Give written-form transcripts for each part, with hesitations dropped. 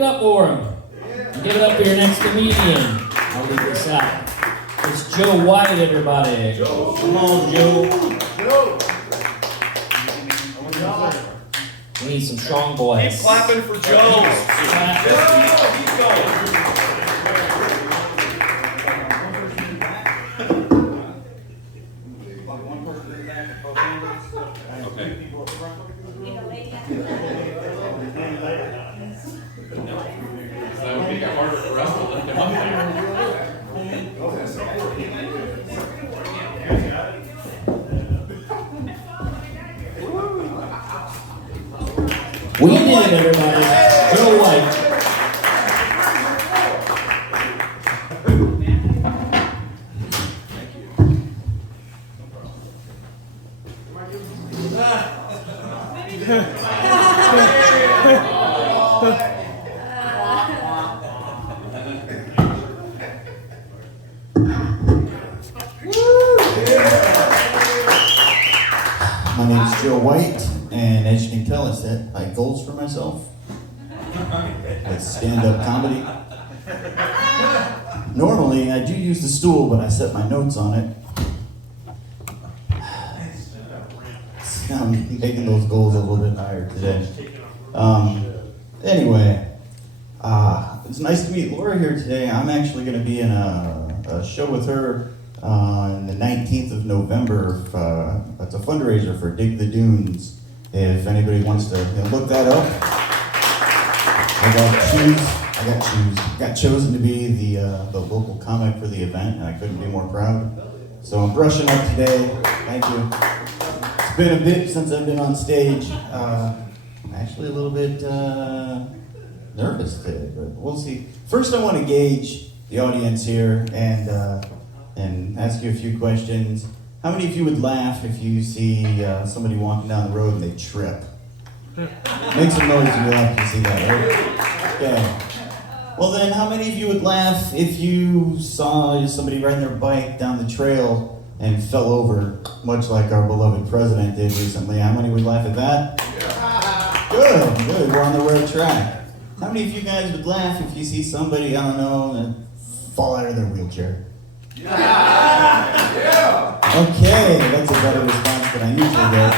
Up for him. Give it up for your next comedian. I'll leave this out. It's Joe White, everybody. Joe. Come on, Joe. Joe. We need some strong boys. Keep clapping for Joe. Keep going. That would make it harder for us to lift him up there. We did it, everybody. Joe White. My name's Joe White, and as you can tell, I set my goals for myself. It's stand-up comedy. Normally, I do use the stool, but I set my notes on it. So I'm making those goals a little bit higher today. Anyway, it's nice to meet Laura here today. I'm actually going to be in a show with her on the 19th of November. It's a fundraiser for Dig the Dunes. If anybody wants to look that up. I got chosen to be the local comic for the event, and I couldn't be more proud. So I'm brushing up today. Thank you. It's been a bit since I've been on stage. I'm actually a little bit nervous today, but we'll see. First, I want to gauge the audience here and ask you a few questions. How many of you would laugh if you see somebody walking down the road and they trip? Make some noise if you laugh if you see that, right? Okay. Well then, how many of you would laugh if you saw somebody riding their bike down the trail and fell over, much like our beloved president did recently? How many would laugh at that? Good, we're on the right track. How many of you guys would laugh if you see somebody, I don't know, fall out of their wheelchair? Okay, that's a better response than I usually get.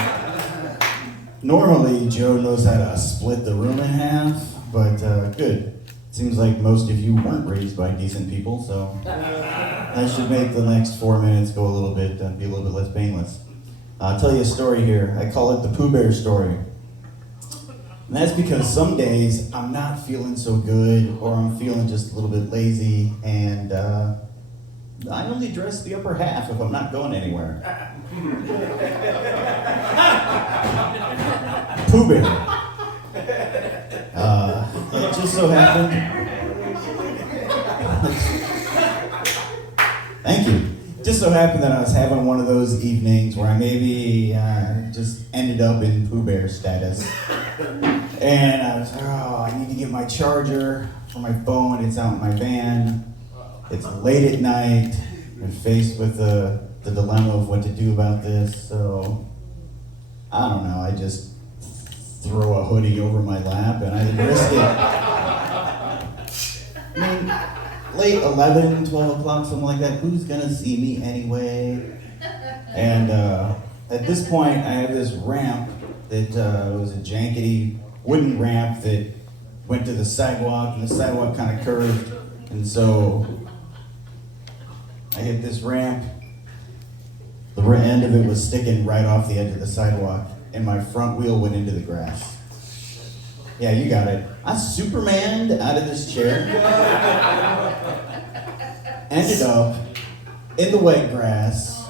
Normally, Joe knows how to split the room in half, but good. Seems like most of you weren't raised by decent people, so that should make the next 4 minutes go a little bit, be a little bit less painless. I'll tell you a story here. I call it the Pooh Bear story. And that's because some days I'm not feeling so good, or I'm feeling just a little bit lazy, and I only dress the upper half if I'm not going anywhere. Pooh Bear. It just so happened. Thank you. Just so happened that I was having one of those evenings where I maybe just ended up in Pooh Bear status. And I was like, oh, I need to get my charger for my phone. It's out in my van. It's late at night. I'm faced with the dilemma of what to do about this. So, I don't know. I just throw a hoodie over my lap and I risk it. I mean, late 11, 12 o'clock, something like that. Who's gonna see me anyway? And at this point, I have this ramp that was a jankety wooden ramp that went to the sidewalk, and the sidewalk kind of curved, and so I hit this ramp. The end of it was sticking right off the edge of the sidewalk, and my front wheel went into the grass. Yeah, you got it. I Supermaned out of this chair, ended up in the wet grass.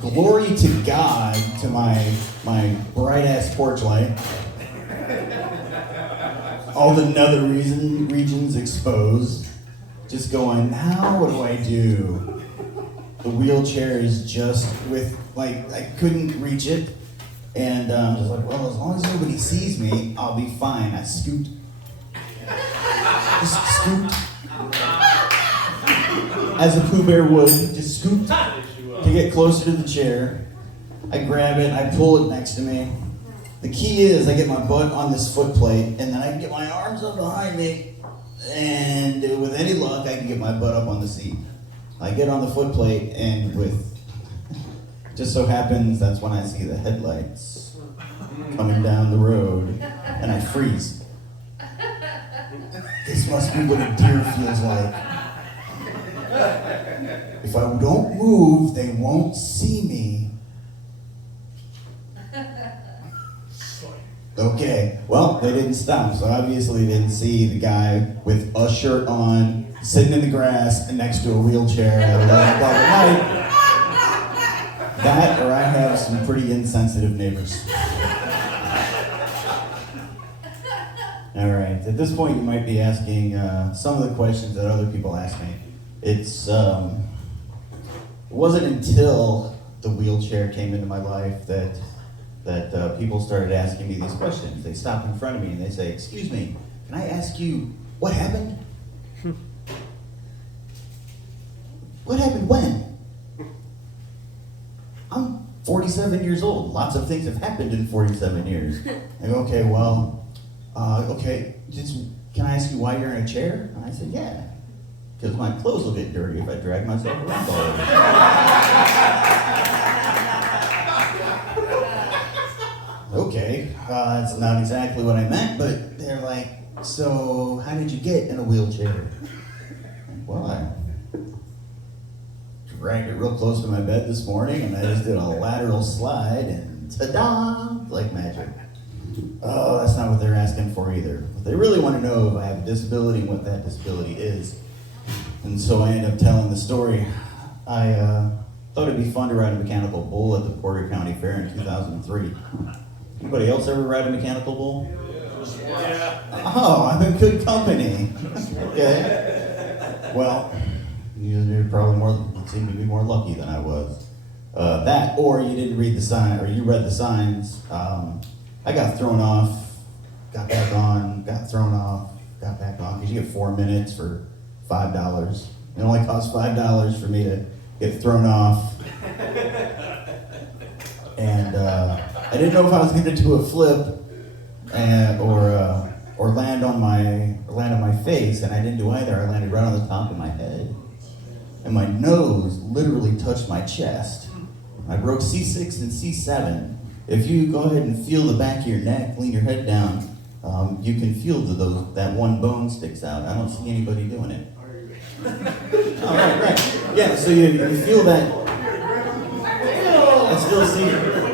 Glory to God, to my bright ass porch light. All the nether regions exposed. Just going, now what do I do? The wheelchair is just I couldn't reach it. And I was like, well, as long as nobody sees me, I'll be fine. I scooped. Just scooped. As a Pooh Bear would, just scooped to get closer to the chair. I grab it, I pull it next to me. The key is I get my butt on this foot plate, and then I can get my arms up behind me, and with any luck, I can get my butt up on the seat. I get on the foot plate, and just so happens that's when I see the headlights coming down the road, and I freeze. This must be what a deer feels like. If I don't move, they won't see me. Okay, well, they didn't stop, so obviously they didn't see the guy with a shirt on, sitting in the grass, and next to a wheelchair at 11 o'clock at night. That, or I have some pretty insensitive neighbors. All right, at this point you might be asking some of the questions that other people ask me. It wasn't until the wheelchair came into my life that people started asking me these questions. They stop in front of me and they say, "Excuse me, can I ask you what happened?" What happened when? I'm 47 years old. Lots of things have happened in 47 years. I go, okay, well, can I ask you why you're in a chair? And I said, yeah, because my clothes will get dirty if I drag myself around all over. Okay, that's not exactly what I meant, but they're like, so how did you get in a wheelchair? Well, I dragged it real close to my bed this morning, and I just did a lateral slide, and ta-da, like magic. Oh, that's not what they're asking for either. But they really want to know if I have a disability and what that disability is. And so I end up telling the story. I thought it'd be fun to ride a mechanical bull at the Porter County Fair in 2003. Anybody else ever ride a mechanical bull? Yeah. Oh, I'm in good company. Okay. Well, you're probably seem to be more lucky than I was. That, or you didn't read the sign, or you read the signs. I got thrown off, got back on, got thrown off, got back on, because you get 4 minutes for $5. It only costs $5 for me to get thrown off. And I didn't know if I was going to do a flip or land on my face, and I didn't do either. I landed right on the top of my head, and my nose literally touched my chest. I broke C6 and C7. If you go ahead and feel the back of your neck, lean your head down, you can feel that one bone sticks out. I don't see anybody doing it. Oh, right. Yeah, so you feel that. I still see,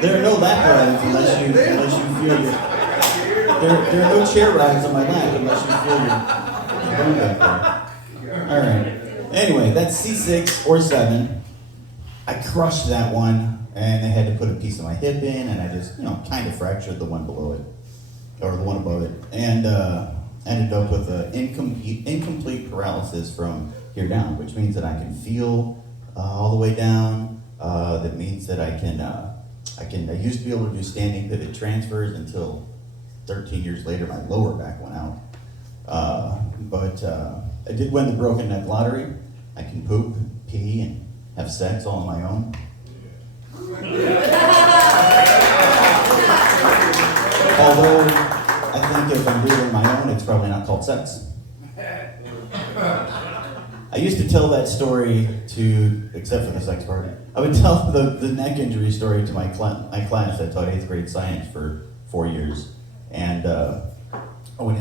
there are no lap rides unless you feel your, there are no chair rides on my lap unless you feel your bone back there. All right. Anyway, that's C6 or 7. I crushed that one. And I had to put a piece of my hip in, and I just, kind of fractured the one below it, or the one above it, and ended up with an incomplete paralysis from here down, which means that I can feel all the way down. That means that I used to be able to do standing pivot transfers until 13 years later, my lower back went out. But I did win the broken neck lottery. I can poop, pee, and have sex all on my own. Although, I think if I'm doing it on my own, it's probably not called sex. I used to tell that story except for the sex part, I would tell the neck injury story to my class. I taught 8th grade science for 4 years. And